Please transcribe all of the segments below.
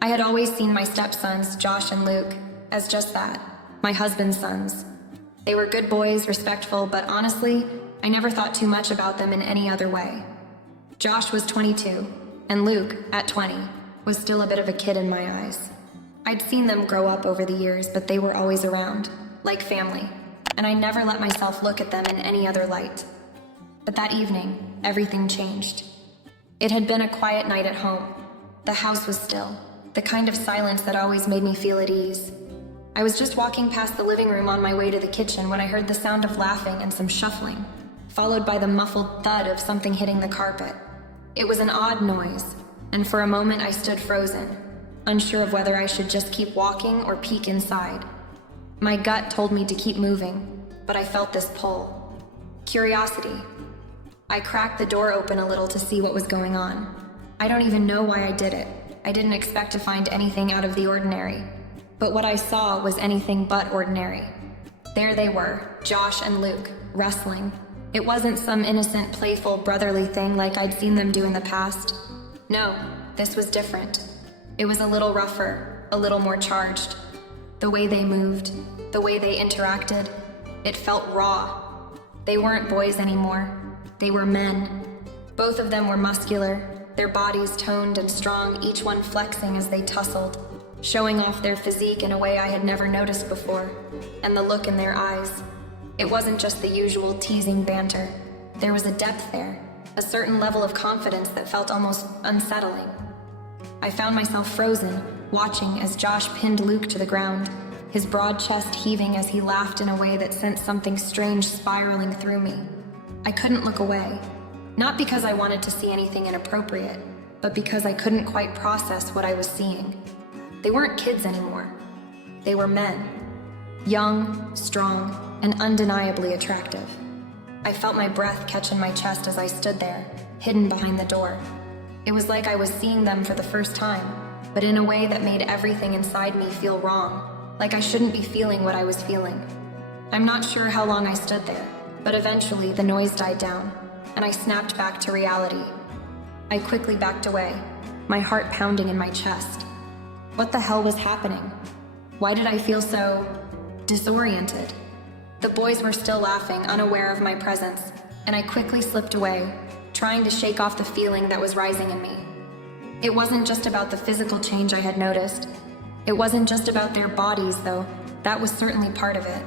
I had always seen my stepsons, Josh and Luke, as just that, my husband's sons. They were good boys, respectful, but honestly, I never thought too much about them in any other way. Josh was 22, and Luke, at 20, was still a bit of a kid in my eyes. I'd seen them grow up over the years, but they were always around, like family, and I never let myself look at them in any other light. But that evening, everything changed. It had been a quiet night at home. The house was still, the kind of silence that always made me feel at ease. I was just walking past the living room on my way to the kitchen when I heard the sound of laughing and some shuffling, followed by the muffled thud of something hitting the carpet. It was an odd noise, and for a moment I stood frozen, unsure of whether I should just keep walking or peek inside. My gut told me to keep moving, but I felt this pull. Curiosity. I cracked the door open a little to see what was going on. I don't even know why I did it. I didn't expect to find anything out of the ordinary. But what I saw was anything but ordinary. There they were, Josh and Luke, wrestling. It wasn't some innocent, playful, brotherly thing like I'd seen them do in the past. No, this was different. It was a little rougher, a little more charged. The way they moved, the way they interacted, it felt raw. They weren't boys anymore. They were men. Both of them were muscular, their bodies toned and strong, each one flexing as they tussled, showing off their physique in a way I had never noticed before, and the look in their eyes. It wasn't just the usual teasing banter. There was a depth there, a certain level of confidence that felt almost unsettling. I found myself frozen, watching as Josh pinned Luke to the ground, his broad chest heaving as he laughed in a way that sent something strange spiraling through me. I couldn't look away, not because I wanted to see anything inappropriate, but because I couldn't quite process what I was seeing. They weren't kids anymore. They were men. Young, strong, and undeniably attractive. I felt my breath catch in my chest as I stood there, hidden behind the door. It was like I was seeing them for the first time, but in a way that made everything inside me feel wrong, like I shouldn't be feeling what I was feeling. I'm not sure how long I stood there, but eventually the noise died down, and I snapped back to reality. I quickly backed away, my heart pounding in my chest. What the hell was happening? Why did I feel so disoriented? The boys were still laughing, unaware of my presence, and I quickly slipped away, trying to shake off the feeling that was rising in me. It wasn't just about the physical change I had noticed. It wasn't just about their bodies, though. That was certainly part of it.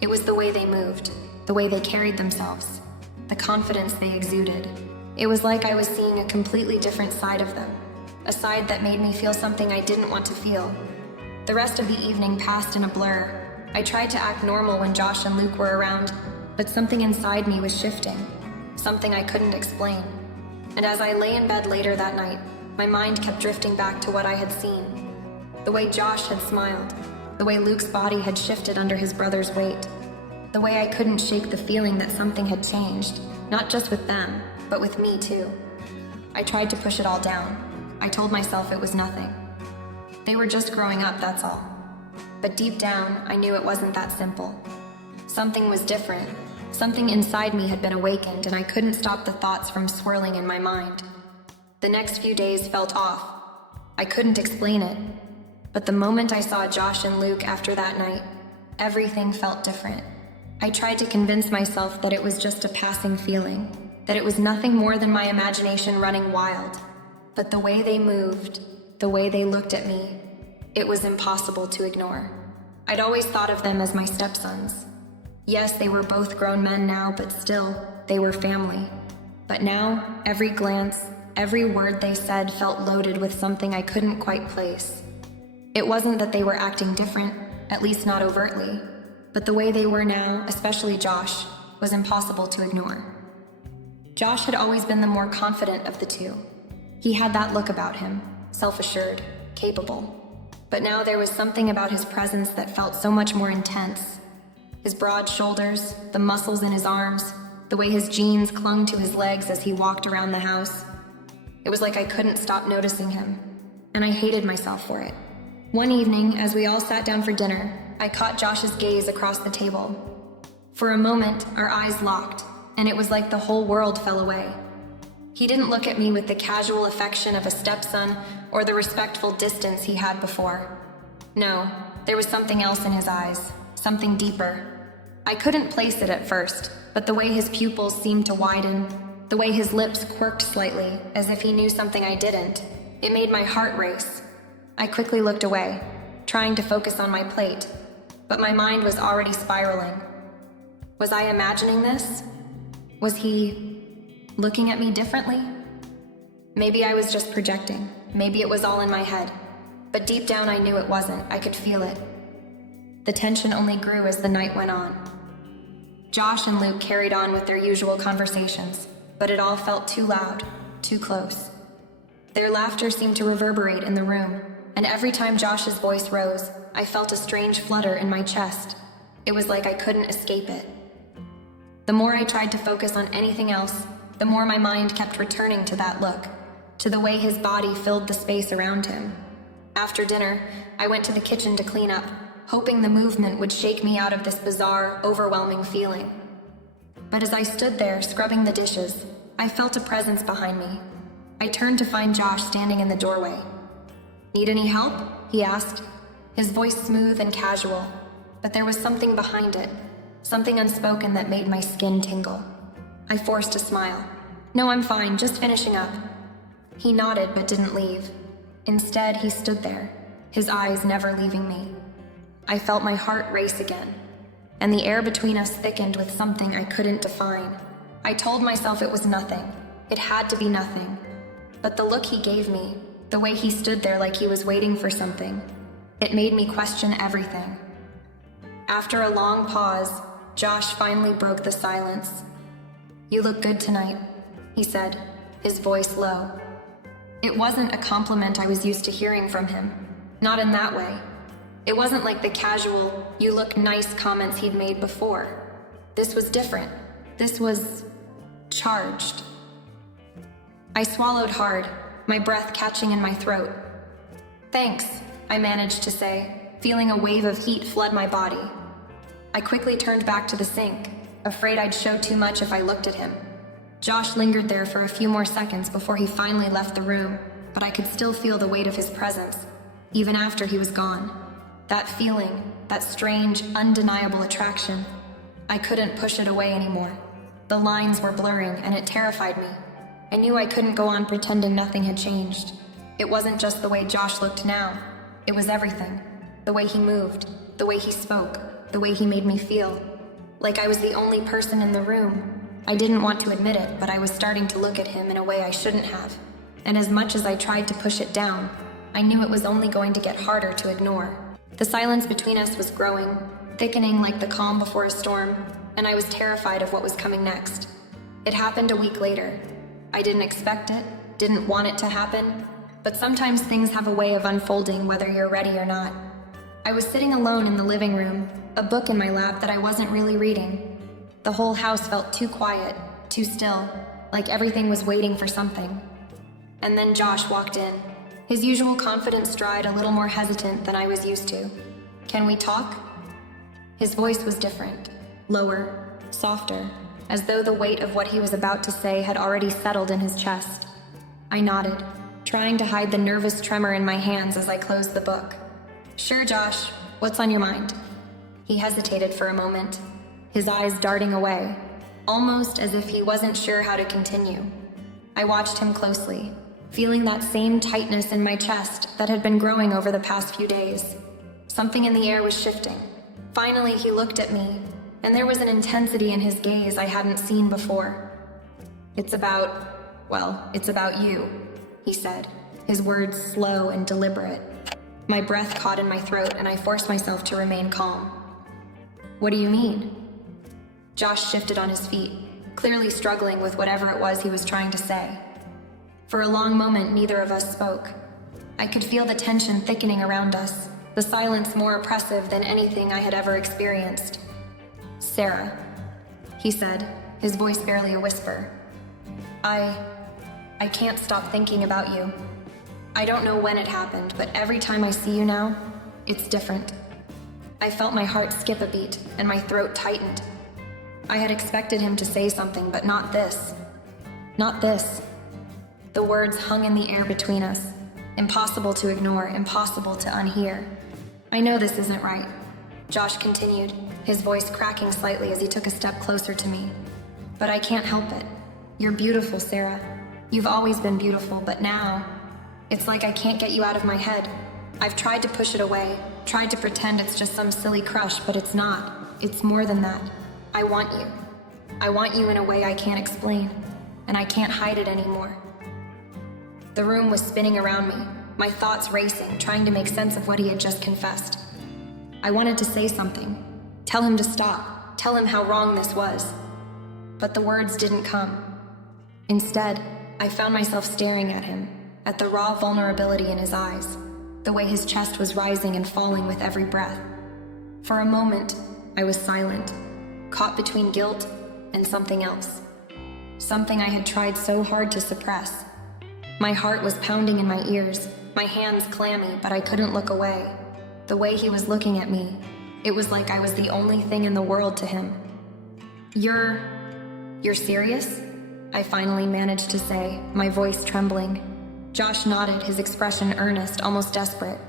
It was the way they moved, the way they carried themselves, the confidence they exuded. It was like I was seeing a completely different side of them, a side that made me feel something I didn't want to feel. The rest of the evening passed in a blur. I tried to act normal when Josh and Luke were around, but something inside me was shifting, something I couldn't explain. And as I lay in bed later that night, my mind kept drifting back to what I had seen. The way Josh had smiled, the way Luke's body had shifted under his brother's weight, the way I couldn't shake the feeling that something had changed, not just with them, but with me too. I tried to push it all down. I told myself it was nothing. They were just growing up, that's all. But deep down, I knew it wasn't that simple. Something was different. Something inside me had been awakened, and I couldn't stop the thoughts from swirling in my mind. The next few days felt off. I couldn't explain it. But the moment I saw Josh and Luke after that night, everything felt different. I tried to convince myself that it was just a passing feeling, that it was nothing more than my imagination running wild. But the way they moved, the way they looked at me, it was impossible to ignore. I'd always thought of them as my stepsons. Yes, they were both grown men now, but still, they were family. But now, every glance, every word they said felt loaded with something I couldn't quite place. It wasn't that they were acting different, at least not overtly, but the way they were now, especially Josh, was impossible to ignore. Josh had always been the more confident of the two. He had that look about him, self-assured, capable. But now there was something about his presence that felt so much more intense. His broad shoulders, the muscles in his arms, the way his jeans clung to his legs as he walked around the house. It was like I couldn't stop noticing him, and I hated myself for it. One evening, as we all sat down for dinner, I caught Josh's gaze across the table. For a moment, our eyes locked, and it was like the whole world fell away. He didn't look at me with the casual affection of a stepson or the respectful distance he had before. No, there was something else in his eyes, something deeper. I couldn't place it at first, but the way his pupils seemed to widen, the way his lips quirked slightly, as if he knew something I didn't, it made my heart race. I quickly looked away, trying to focus on my plate, but my mind was already spiraling. Was I imagining this? Was he looking at me differently? Maybe I was just projecting. Maybe it was all in my head. But deep down I knew it wasn't. I could feel it. The tension only grew as the night went on. Josh and Luke carried on with their usual conversations, but it all felt too loud, too close. Their laughter seemed to reverberate in the room, and every time Josh's voice rose, I felt a strange flutter in my chest. It was like I couldn't escape it. The more I tried to focus on anything else, the more my mind kept returning to that look, to the way his body filled the space around him. After dinner, I went to the kitchen to clean up, hoping the movement would shake me out of this bizarre, overwhelming feeling. But as I stood there, scrubbing the dishes, I felt a presence behind me. I turned to find Josh standing in the doorway. "Need any help?" he asked, his voice smooth and casual, but there was something behind it, something unspoken that made my skin tingle. I forced a smile. "No, I'm fine, just finishing up." He nodded but didn't leave. Instead, he stood there, his eyes never leaving me. I felt my heart race again, and the air between us thickened with something I couldn't define. I told myself it was nothing. It had to be nothing. But the look he gave me, the way he stood there like he was waiting for something, it made me question everything. After a long pause, Josh finally broke the silence. "You look good tonight," he said, his voice low. It wasn't a compliment I was used to hearing from him. Not in that way. It wasn't like the casual, "you look nice" comments he'd made before. This was different. This was charged. I swallowed hard, my breath catching in my throat. "Thanks," I managed to say, feeling a wave of heat flood my body. I quickly turned back to the sink, afraid I'd show too much if I looked at him. Josh lingered there for a few more seconds before he finally left the room, but I could still feel the weight of his presence, even after he was gone. That feeling, that strange, undeniable attraction, I couldn't push it away anymore. The lines were blurring, and it terrified me. I knew I couldn't go on pretending nothing had changed. It wasn't just the way Josh looked now. It was everything. The way he moved, the way he spoke, the way he made me feel. Like I was the only person in the room. I didn't want to admit it, but I was starting to look at him in a way I shouldn't have. And as much as I tried to push it down, I knew it was only going to get harder to ignore. The silence between us was growing, thickening like the calm before a storm, and I was terrified of what was coming next. It happened a week later. I didn't expect it, didn't want it to happen, but sometimes things have a way of unfolding whether you're ready or not. I was sitting alone in the living room, a book in my lap that I wasn't really reading. The whole house felt too quiet, too still, like everything was waiting for something. And then Josh walked in, his usual confident stride a little more hesitant than I was used to. "Can we talk?" His voice was different, lower, softer, as though the weight of what he was about to say had already settled in his chest. I nodded, trying to hide the nervous tremor in my hands as I closed the book. "Sure, Josh, what's on your mind?" He hesitated for a moment, his eyes darting away, almost as if he wasn't sure how to continue. I watched him closely, feeling that same tightness in my chest that had been growing over the past few days. Something in the air was shifting. Finally, he looked at me, and there was an intensity in his gaze I hadn't seen before. It's about you," he said, his words slow and deliberate. My breath caught in my throat, and I forced myself to remain calm. "What do you mean?" Josh shifted on his feet, clearly struggling with whatever it was he was trying to say. For a long moment, neither of us spoke. I could feel the tension thickening around us, the silence more oppressive than anything I had ever experienced. "Sarah," he said, his voice barely a whisper. I can't stop thinking about you. I don't know when it happened, but every time I see you now, it's different." I felt my heart skip a beat, and my throat tightened. I had expected him to say something, but not this. Not this. The words hung in the air between us, Impossible to ignore, impossible to unhear. I know this isn't right, Josh continued, his voice cracking slightly as he took a step closer to me. But I can't help it. You're beautiful, Sarah. You've always been beautiful, but now, it's like I can't get you out of my head. I've tried to push it away, tried to pretend it's just some silly crush, but it's not. It's more than that. I want you. I want you in a way I can't explain, and I can't hide it anymore. The room was spinning around me, my thoughts racing, trying to make sense of what he had just confessed. I wanted to say something, tell him to stop, tell him how wrong this was. But the words didn't come. Instead, I found myself staring at him, at the raw vulnerability in his eyes, the way his chest was rising and falling with every breath. For a moment, I was silent, caught between guilt and something else. Something I had tried so hard to suppress. My heart was pounding in my ears, my hands clammy, but I couldn't look away. The way he was looking at me, it was like I was the only thing in the world to him. You're serious? I finally managed to say, my voice trembling. Josh nodded, his expression earnest, almost desperate.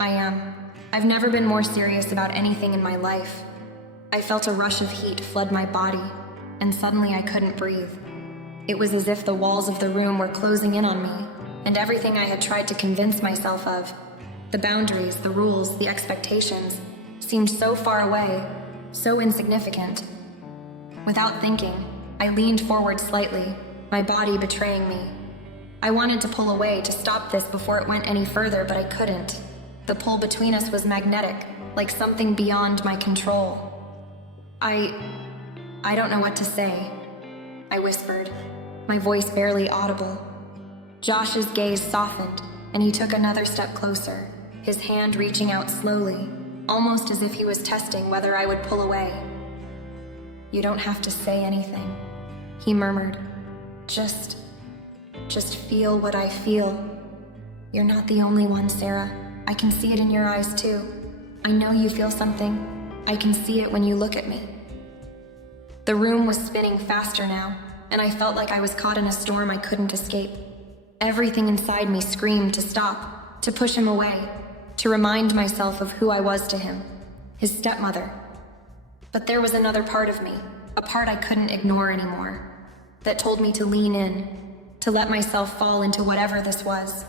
I am. I've never been more serious about anything in my life. I felt a rush of heat flood my body, and suddenly I couldn't breathe. It was as if the walls of the room were closing in on me, and everything I had tried to convince myself of, the boundaries, the rules, the expectations, seemed so far away, so insignificant. Without thinking, I leaned forward slightly, my body betraying me. I wanted to pull away to stop this before it went any further, but I couldn't. The pull between us was magnetic, like something beyond my control. I don't know what to say, I whispered, my voice barely audible. Josh's gaze softened, and he took another step closer, his hand reaching out slowly, almost as if he was testing whether I would pull away. You don't have to say anything, he murmured. Just feel what I feel. You're not the only one, Sarah. I can see it in your eyes too. I know you feel something. I can see it when you look at me. The room was spinning faster now, and I felt like I was caught in a storm I couldn't escape. Everything inside me screamed to stop, to push him away, to remind myself of who I was to him, his stepmother. But there was another part of me, a part I couldn't ignore anymore, that told me to lean in, to let myself fall into whatever this was.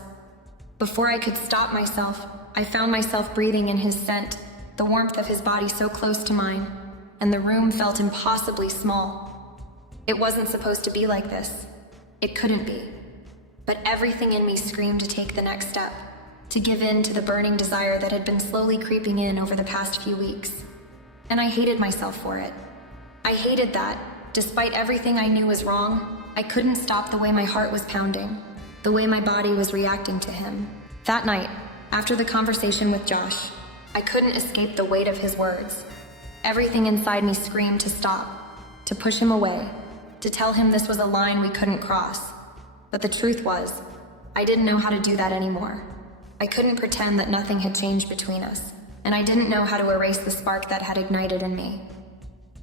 Before I could stop myself, I found myself breathing in his scent, the warmth of his body so close to mine, and the room felt impossibly small. It wasn't supposed to be like this. It couldn't be. But everything in me screamed to take the next step, to give in to the burning desire that had been slowly creeping in over the past few weeks. And I hated myself for it. I hated that, despite everything I knew was wrong, I couldn't stop the way my heart was pounding, the way my body was reacting to him. That night, after the conversation with Josh, I couldn't escape the weight of his words. Everything inside me screamed to stop, to push him away, to tell him this was a line we couldn't cross. But the truth was, I didn't know how to do that anymore. I couldn't pretend that nothing had changed between us, and I didn't know how to erase the spark that had ignited in me.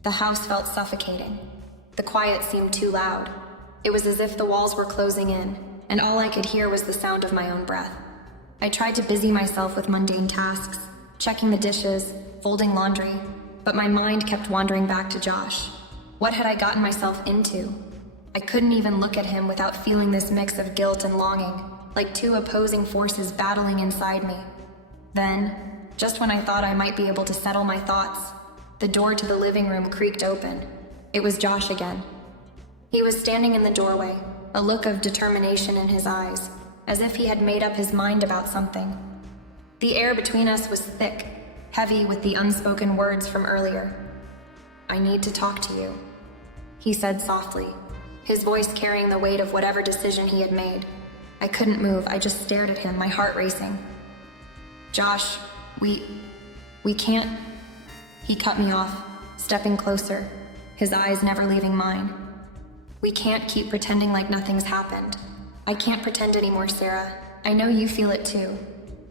The house felt suffocating. The quiet seemed too loud. It was as if the walls were closing in, and all I could hear was the sound of my own breath. I tried to busy myself with mundane tasks, checking the dishes, folding laundry, but my mind kept wandering back to Josh. What had I gotten myself into? I couldn't even look at him without feeling this mix of guilt and longing, like two opposing forces battling inside me. Then, just when I thought I might be able to settle my thoughts, the door to the living room creaked open. It was Josh again. He was standing in the doorway, a look of determination in his eyes, as if he had made up his mind about something. The air between us was thick, heavy with the unspoken words from earlier. "I need to talk to you," he said softly, his voice carrying the weight of whatever decision he had made. I couldn't move, I just stared at him, my heart racing. "Josh, we can't..." He cut me off, stepping closer, his eyes never leaving mine. "We can't keep pretending like nothing's happened. I can't pretend anymore, Sarah. I know you feel it too.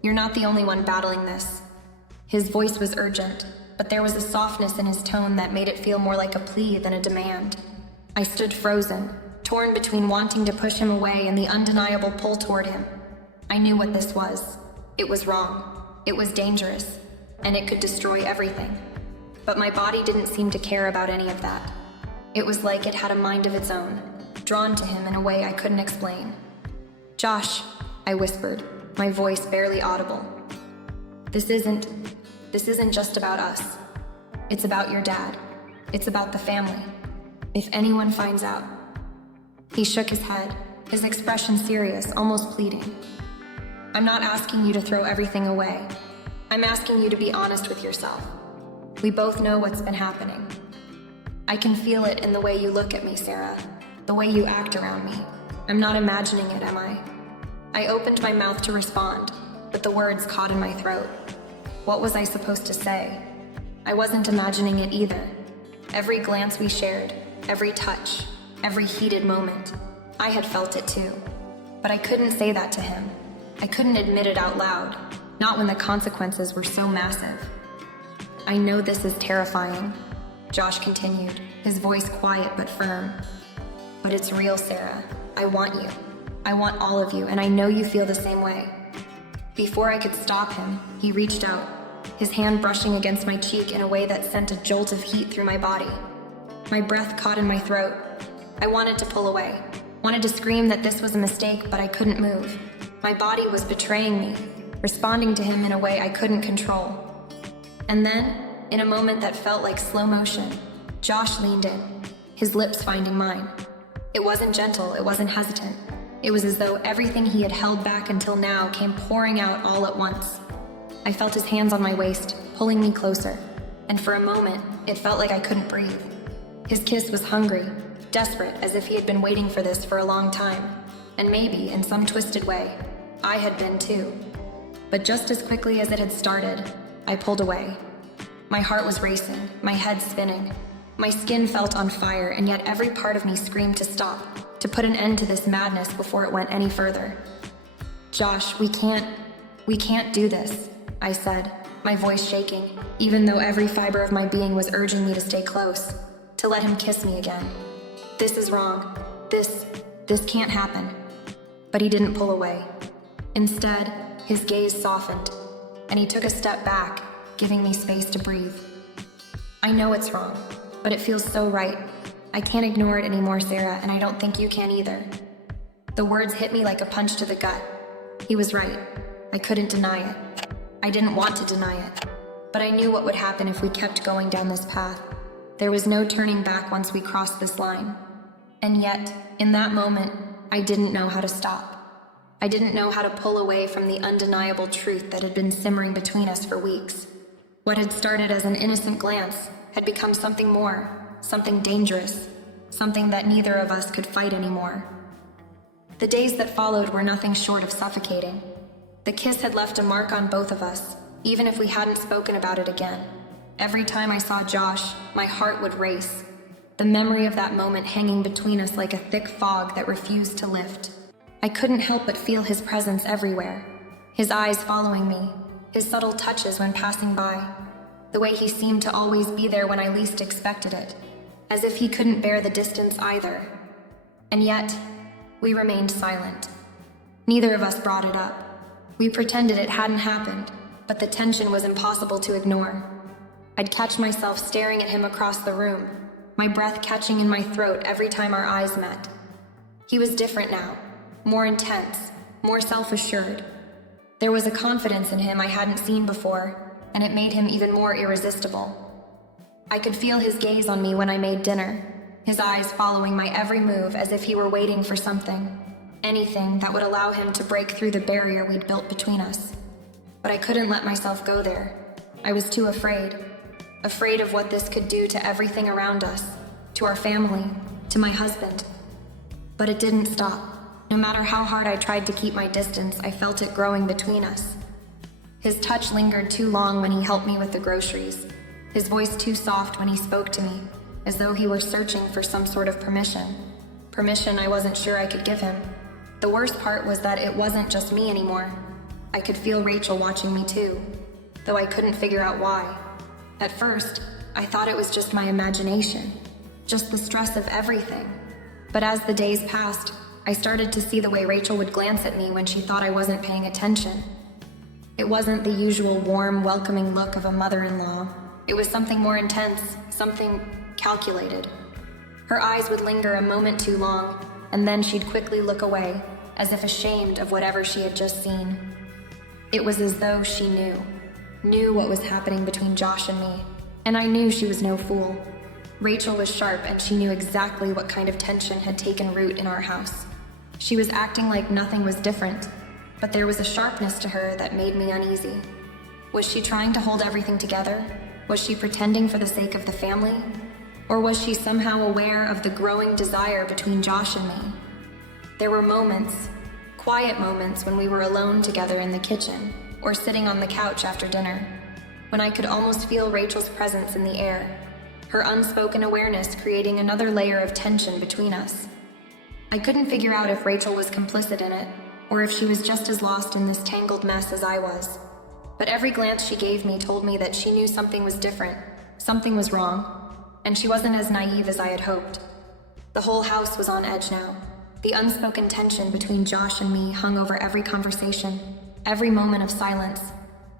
You're not the only one battling this." His voice was urgent, but there was a softness in his tone that made it feel more like a plea than a demand. I stood frozen, torn between wanting to push him away and the undeniable pull toward him. I knew what this was. It was wrong. It was dangerous. And it could destroy everything. But my body didn't seem to care about any of that. It was like it had a mind of its own, drawn to him in a way I couldn't explain. "Josh," I whispered, my voice barely audible. This isn't just about us. It's about your dad. It's about the family. If anyone finds out." He shook his head, his expression serious, almost pleading. "I'm not asking you to throw everything away. I'm asking you to be honest with yourself. We both know what's been happening. I can feel it in the way you look at me, Sarah, the way you act around me. I'm not imagining it, am I?" I opened my mouth to respond, but the words caught in my throat. What was I supposed to say? I wasn't imagining it either. Every glance we shared, every touch, every heated moment, I had felt it too. But I couldn't say that to him. I couldn't admit it out loud, not when the consequences were so massive. "I know this is terrifying," Josh continued, his voice quiet but firm. "But it's real, Sarah. I want you. I want all of you, and I know you feel the same way." Before I could stop him, he reached out, his hand brushing against my cheek in a way that sent a jolt of heat through my body. My breath caught in my throat. I wanted to pull away, wanted to scream that this was a mistake, but I couldn't move. My body was betraying me, responding to him in a way I couldn't control. And then, in a moment that felt like slow motion, Josh leaned in, his lips finding mine. It wasn't gentle, it wasn't hesitant. It was as though everything he had held back until now came pouring out all at once. I felt his hands on my waist, pulling me closer, and for a moment, it felt like I couldn't breathe. His kiss was hungry, desperate, as if he had been waiting for this for a long time, and maybe, in some twisted way, I had been too. But just as quickly as it had started, I pulled away. My heart was racing, my head spinning. My skin felt on fire, and yet every part of me screamed to stop, to put an end to this madness before it went any further. "Josh, we can't do this," I said, my voice shaking, even though every fiber of my being was urging me to stay close, to let him kiss me again. "This is wrong. This can't happen." But he didn't pull away. Instead, his gaze softened, and he took a step back, giving me space to breathe. "I know it's wrong, but it feels so right. I can't ignore it anymore, Sarah, and I don't think you can either." The words hit me like a punch to the gut. He was right. I couldn't deny it. I didn't want to deny it. But I knew what would happen if we kept going down this path. There was no turning back once we crossed this line. And yet, in that moment, I didn't know how to stop. I didn't know how to pull away from the undeniable truth that had been simmering between us for weeks. What had started as an innocent glance had become something more, something dangerous, something that neither of us could fight anymore. The days that followed were nothing short of suffocating. The kiss had left a mark on both of us, even if we hadn't spoken about it again. Every time I saw Josh, my heart would race, the memory of that moment hanging between us like a thick fog that refused to lift. I couldn't help but feel his presence everywhere, his eyes following me, his subtle touches when passing by, the way he seemed to always be there when I least expected it, as if he couldn't bear the distance either. And yet, we remained silent. Neither of us brought it up. We pretended it hadn't happened, but the tension was impossible to ignore. I'd catch myself staring at him across the room, my breath catching in my throat every time our eyes met. He was different now, more intense, more self-assured. There was a confidence in him I hadn't seen before, and it made him even more irresistible. I could feel his gaze on me when I made dinner, his eyes following my every move as if he were waiting for something, anything that would allow him to break through the barrier we'd built between us. But I couldn't let myself go there. I was too afraid of what this could do to everything around us, to our family, to my husband. But it didn't stop. No matter how hard I tried to keep my distance, I felt it growing between us. His touch lingered too long when he helped me with the groceries, his voice too soft when he spoke to me, as though he were searching for some sort of permission I wasn't sure I could give him. The worst part was that it wasn't just me anymore. I could feel Rachel watching me too, though I couldn't figure out why. At first, I thought it was just my imagination, just the stress of everything. But as the days passed, I started to see the way Rachel would glance at me when she thought I wasn't paying attention. It wasn't the usual warm, welcoming look of a mother-in-law. It was something more intense, something calculated. Her eyes would linger a moment too long, and then she'd quickly look away, as if ashamed of whatever she had just seen. It was as though she knew what was happening between Josh and me, and I knew she was no fool. Rachel was sharp, and she knew exactly what kind of tension had taken root in our house. She was acting like nothing was different, but there was a sharpness to her that made me uneasy. Was she trying to hold everything together? Was she pretending for the sake of the family? Or was she somehow aware of the growing desire between Josh and me? There were moments, quiet moments, when we were alone together in the kitchen or sitting on the couch after dinner, when I could almost feel Rachel's presence in the air, her unspoken awareness creating another layer of tension between us. I couldn't figure out if Rachel was complicit in it, or if she was just as lost in this tangled mess as I was. But every glance she gave me told me that she knew something was different, something was wrong, and she wasn't as naive as I had hoped. The whole house was on edge now. The unspoken tension between Josh and me hung over every conversation, every moment of silence,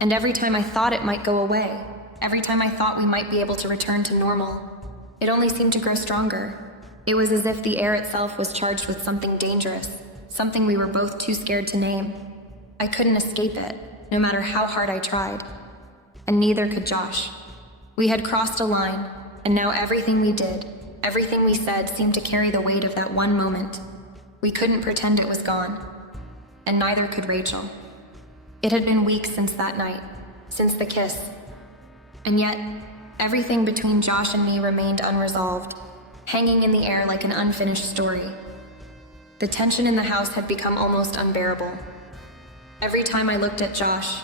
and every time I thought it might go away, every time I thought we might be able to return to normal, it only seemed to grow stronger. It was as if the air itself was charged with something dangerous, something we were both too scared to name. I couldn't escape it, no matter how hard I tried. And neither could Josh. We had crossed a line, and now everything we did, everything we said seemed to carry the weight of that one moment. We couldn't pretend it was gone. And neither could Rachel. It had been weeks since that night, since the kiss. And yet, everything between Josh and me remained unresolved, hanging in the air like an unfinished story. The tension in the house had become almost unbearable. Every time I looked at Josh,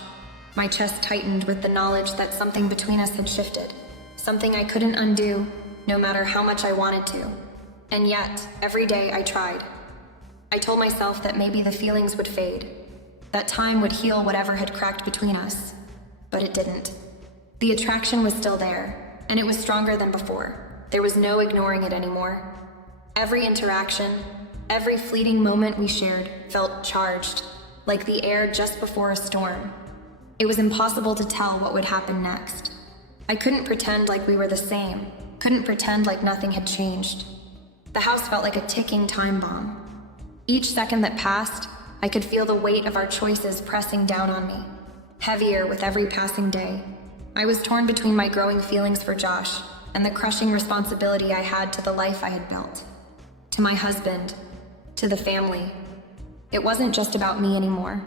my chest tightened with the knowledge that something between us had shifted, something I couldn't undo, no matter how much I wanted to. And yet, every day I tried. I told myself that maybe the feelings would fade, that time would heal whatever had cracked between us, but it didn't. The attraction was still there, and it was stronger than before. There was no ignoring it anymore. Every interaction, every fleeting moment we shared felt charged, like the air just before a storm. It was impossible to tell what would happen next. I couldn't pretend like we were the same, couldn't pretend like nothing had changed. The house felt like a ticking time bomb. Each second that passed, I could feel the weight of our choices pressing down on me, heavier with every passing day. I was torn between my growing feelings for Josh and the crushing responsibility I had to the life I had built, to my husband, to the family. It wasn't just about me anymore.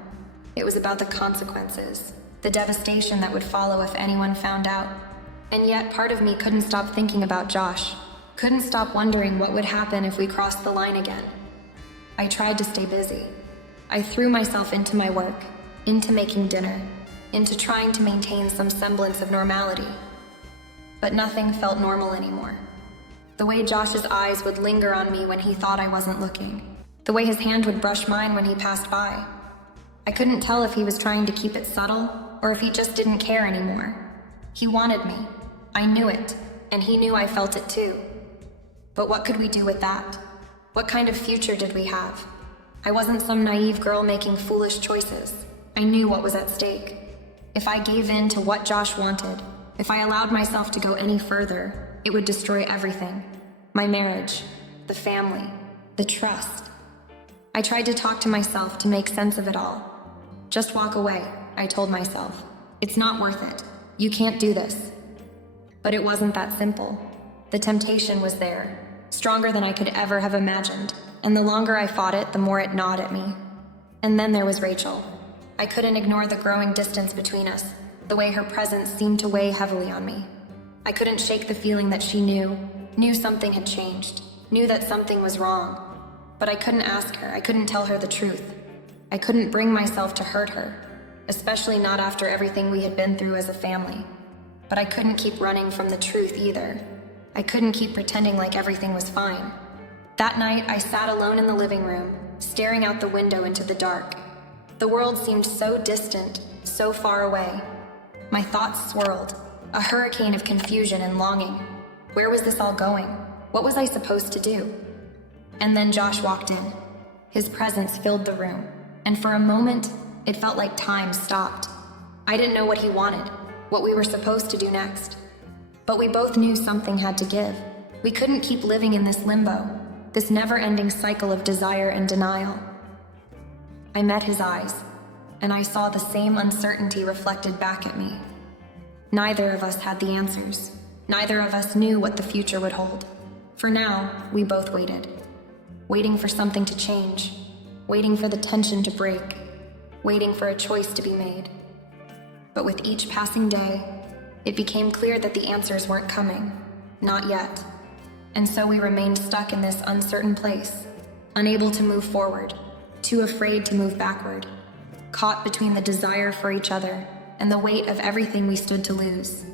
It was about the consequences, the devastation that would follow if anyone found out. And yet part of me couldn't stop thinking about Josh, couldn't stop wondering what would happen if we crossed the line again. I tried to stay busy. I threw myself into my work, into making dinner, into trying to maintain some semblance of normality. But nothing felt normal anymore. The way Josh's eyes would linger on me when he thought I wasn't looking. The way his hand would brush mine when he passed by. I couldn't tell if he was trying to keep it subtle or if he just didn't care anymore. He wanted me. I knew it, and he knew I felt it too. But what could we do with that? What kind of future did we have? I wasn't some naive girl making foolish choices. I knew what was at stake. If I gave in to what Josh wanted, if I allowed myself to go any further, it would destroy everything. My marriage, the family, the trust. I tried to talk to myself to make sense of it all. Just walk away, I told myself. It's not worth it. You can't do this. But it wasn't that simple. The temptation was there, stronger than I could ever have imagined, and the longer I fought it, the more it gnawed at me. And then there was Rachel. I couldn't ignore the growing distance between us, the way her presence seemed to weigh heavily on me. I couldn't shake the feeling that she knew something had changed, knew that something was wrong. But I couldn't ask her, I couldn't tell her the truth. I couldn't bring myself to hurt her, especially not after everything we had been through as a family. But I couldn't keep running from the truth either. I couldn't keep pretending like everything was fine. That night, I sat alone in the living room, staring out the window into the dark. The world seemed so distant, so far away. My thoughts swirled, a hurricane of confusion and longing. Where was this all going? What was I supposed to do? And then Josh walked in. His presence filled the room, and for a moment, it felt like time stopped. I didn't know what he wanted, what we were supposed to do next. But we both knew something had to give. We couldn't keep living in this limbo, this never-ending cycle of desire and denial. I met his eyes, and I saw the same uncertainty reflected back at me. Neither of us had the answers. Neither of us knew what the future would hold. For now, we both waited. Waiting for something to change. Waiting for the tension to break. Waiting for a choice to be made. But with each passing day, it became clear that the answers weren't coming. Not yet. And so we remained stuck in this uncertain place, unable to move forward, too afraid to move backward, caught between the desire for each other and the weight of everything we stood to lose.